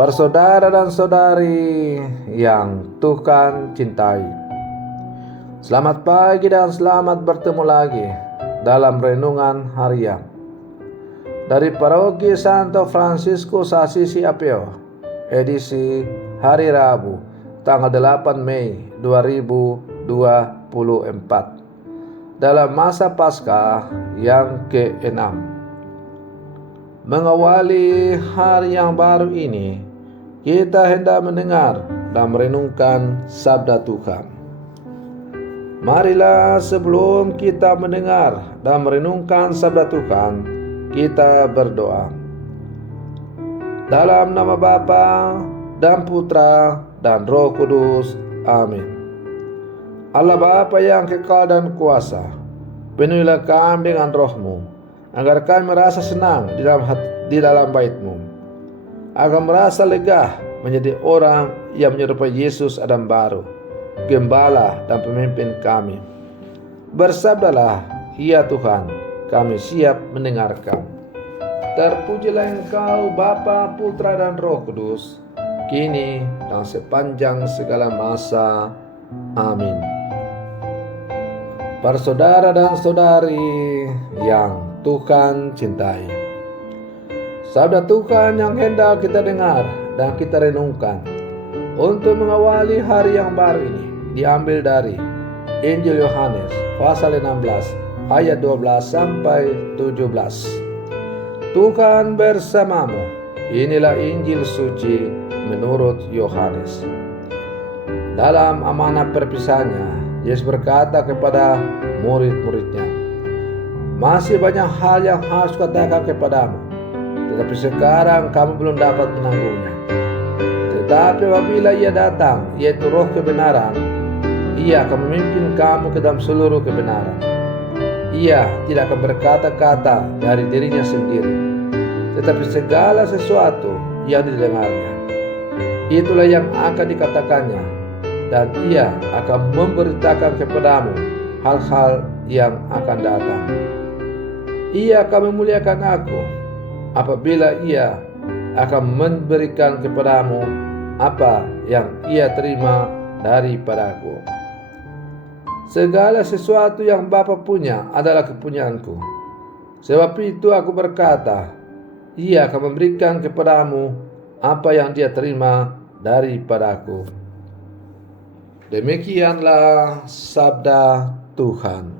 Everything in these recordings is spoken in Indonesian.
Para saudara dan saudari yang Tuhan cintai, selamat pagi dan selamat bertemu lagi dalam renungan harian dari Paroki Santo Fransiskus Assisi Apio, edisi hari Rabu, tanggal 8 Mei 2024, dalam masa Paskah yang ke-6. Mengawali hari yang baru ini, kita hendak mendengar dan merenungkan sabda Tuhan. Marilah sebelum kita mendengar dan merenungkan sabda Tuhan, kita berdoa. Dalam nama Bapa dan Putra dan Roh Kudus. Amin. Allah Bapa yang kekal dan kuasa, penuhilah kami dengan roh-Mu, agar kami merasa senang di dalam bait-Mu, agar merasa lega menjadi orang yang menyerupai Yesus Adam baru, Gembala dan pemimpin kami. Bersabdalah, ya Tuhan, kami siap mendengarkan. Terpujilah Engkau Bapa, Putra dan Roh Kudus, kini dan sepanjang segala masa. Amin. Para saudara dan saudari yang Tuhan cintai, sabda Tuhan yang hendak kita dengar dan kita renungkan untuk mengawali hari yang baru ini diambil dari Injil Yohanes pasal 16 ayat 12 sampai 17. Tuhan bersamamu. Inilah Injil suci menurut Yohanes. Dalam amanah perpisahannya, Yesus berkata kepada murid-muridnya, masih banyak hal yang harus katakan kepadamu, tetapi sekarang kamu belum dapat menanggungnya. Tetapi apabila Ia datang, yaitu Roh kebenaran, Ia akan memimpin kamu ke dalam seluruh kebenaran. Ia tidak akan berkata-kata dari dirinya sendiri, tetapi segala sesuatu yang didengarnya, itulah yang akan dikatakannya, dan Ia akan memberitakan kepadamu hal-hal yang akan datang. Ia akan memuliakan aku apabila Ia akan memberikan kepadamu apa yang Ia terima daripadaku. Segala sesuatu yang Bapa punya adalah kepunyaanku. Sebab itu aku berkata, Ia akan memberikan kepadamu apa yang Dia terima daripadaku. Demikianlah sabda Tuhan.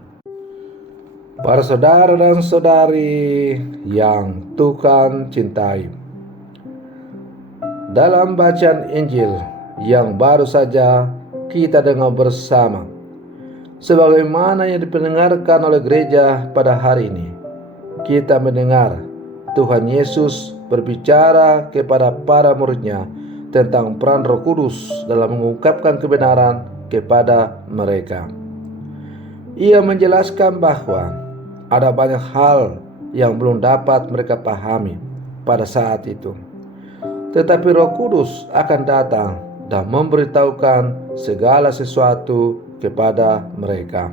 Para saudara dan saudari yang Tuhan cintai, dalam bacaan Injil yang baru saja kita dengar bersama, sebagaimana yang dipendengarkan oleh gereja pada hari ini, kita mendengar Tuhan Yesus berbicara kepada para murid-Nya tentang peran Roh Kudus dalam mengungkapkan kebenaran kepada mereka. Ia menjelaskan bahwa ada banyak hal yang belum dapat mereka pahami pada saat itu, tetapi Roh Kudus akan datang dan memberitahukan segala sesuatu kepada mereka.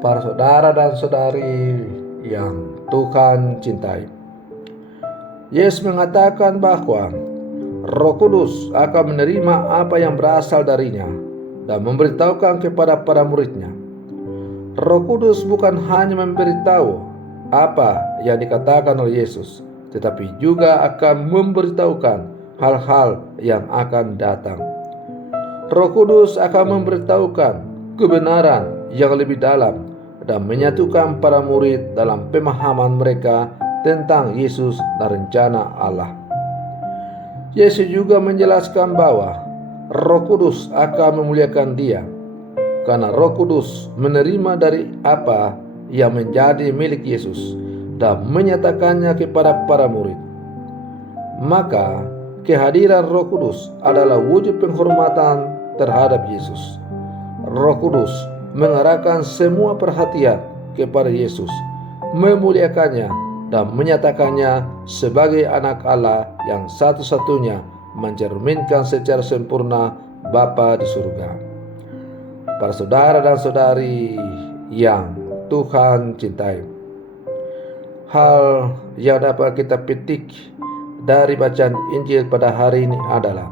Para saudara dan saudari yang Tuhan cintai, Yesus mengatakan bahwa Roh Kudus akan menerima apa yang berasal darinya dan memberitahukan kepada para murid-Nya. Roh Kudus bukan hanya memberitahu apa yang dikatakan oleh Yesus, tetapi juga akan memberitahukan hal-hal yang akan datang. Roh Kudus akan memberitahukan kebenaran yang lebih dalam dan menyatukan para murid dalam pemahaman mereka tentang Yesus dan rencana Allah. Yesus juga menjelaskan bahwa Roh Kudus akan memuliakan Dia, karena Roh Kudus menerima dari apa yang menjadi milik Yesus dan menyatakannya kepada para murid. Maka kehadiran Roh Kudus adalah wujud penghormatan terhadap Yesus. Roh Kudus mengarahkan semua perhatian kepada Yesus, memuliakannya dan menyatakannya sebagai anak Allah yang satu-satunya mencerminkan secara sempurna Bapa di surga. Para saudara dan saudari yang Tuhan cintai, hal yang dapat kita petik dari bacaan Injil pada hari ini adalah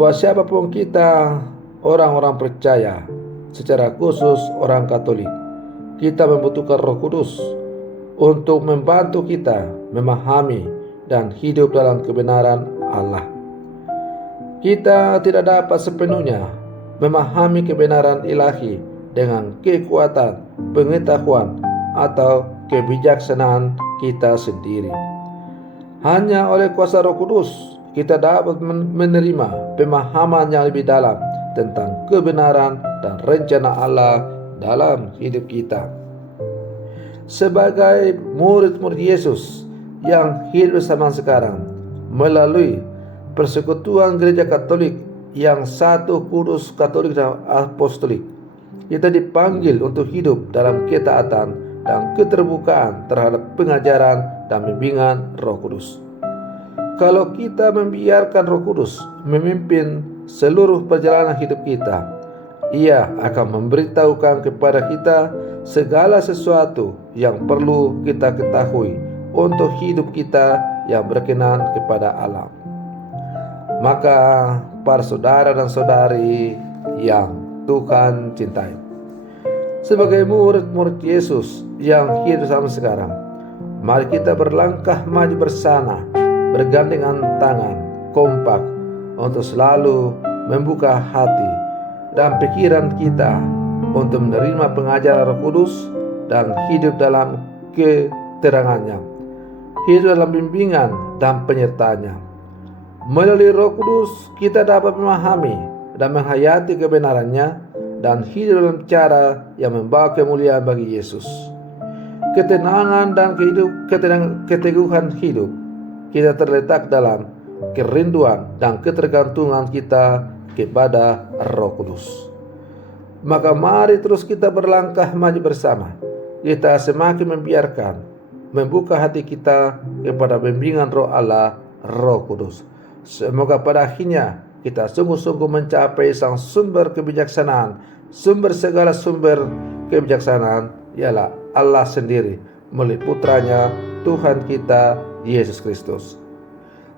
bahwa siapapun kita, orang-orang percaya, secara khusus orang Katolik, kita membutuhkan Roh Kudus untuk membantu kita memahami dan hidup dalam kebenaran Allah. Kita tidak dapat sepenuhnya memahami kebenaran ilahi dengan kekuatan pengetahuan atau kebijaksanaan kita sendiri. Hanya oleh kuasa Roh Kudus kita dapat menerima pemahaman yang lebih dalam tentang kebenaran dan rencana Allah dalam hidup kita. Sebagai murid-murid Yesus yang hidup zaman sekarang melalui persekutuan Gereja Katolik yang satu, kudus, Katolik dan Apostolik, kita dipanggil untuk hidup dalam ketaatan dan keterbukaan terhadap pengajaran dan bimbingan Roh Kudus. Kalau kita membiarkan Roh Kudus memimpin seluruh perjalanan hidup kita, Ia akan memberitahukan kepada kita segala sesuatu yang perlu kita ketahui untuk hidup kita yang berkenan kepada Allah. Maka para saudara dan saudari yang Tuhan cintai, sebagai murid-murid Yesus yang hidup sampai sekarang, mari kita berlangkah maju bersama, bergandengan tangan, kompak untuk selalu membuka hati dan pikiran kita untuk menerima pengajaran Roh Kudus dan hidup dalam keterangannya, hidup dalam bimbingan dan penyertaannya. Melalui Roh Kudus kita dapat memahami dan menghayati kebenarannya dan hidup dalam cara yang membawa kemuliaan bagi Yesus. Ketenangan dan keteguhan hidup kita terletak dalam kerinduan dan ketergantungan kita kepada Roh Kudus. Maka mari terus kita berlangkah maju bersama. Kita semakin membuka hati kita kepada bimbingan Roh Allah, Roh Kudus. Semoga pada akhirnya kita sungguh-sungguh mencapai sang sumber kebijaksanaan, sumber segala sumber kebijaksanaan ialah Allah sendiri melalui putranya Tuhan kita Yesus Kristus.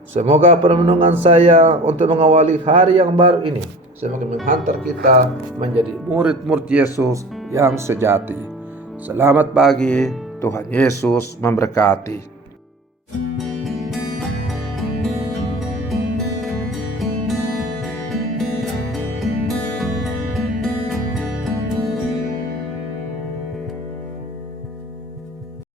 Semoga permenungan saya untuk mengawali hari yang baru ini semakin menghantar kita menjadi murid-murid Yesus yang sejati. Selamat pagi, Tuhan Yesus memberkati.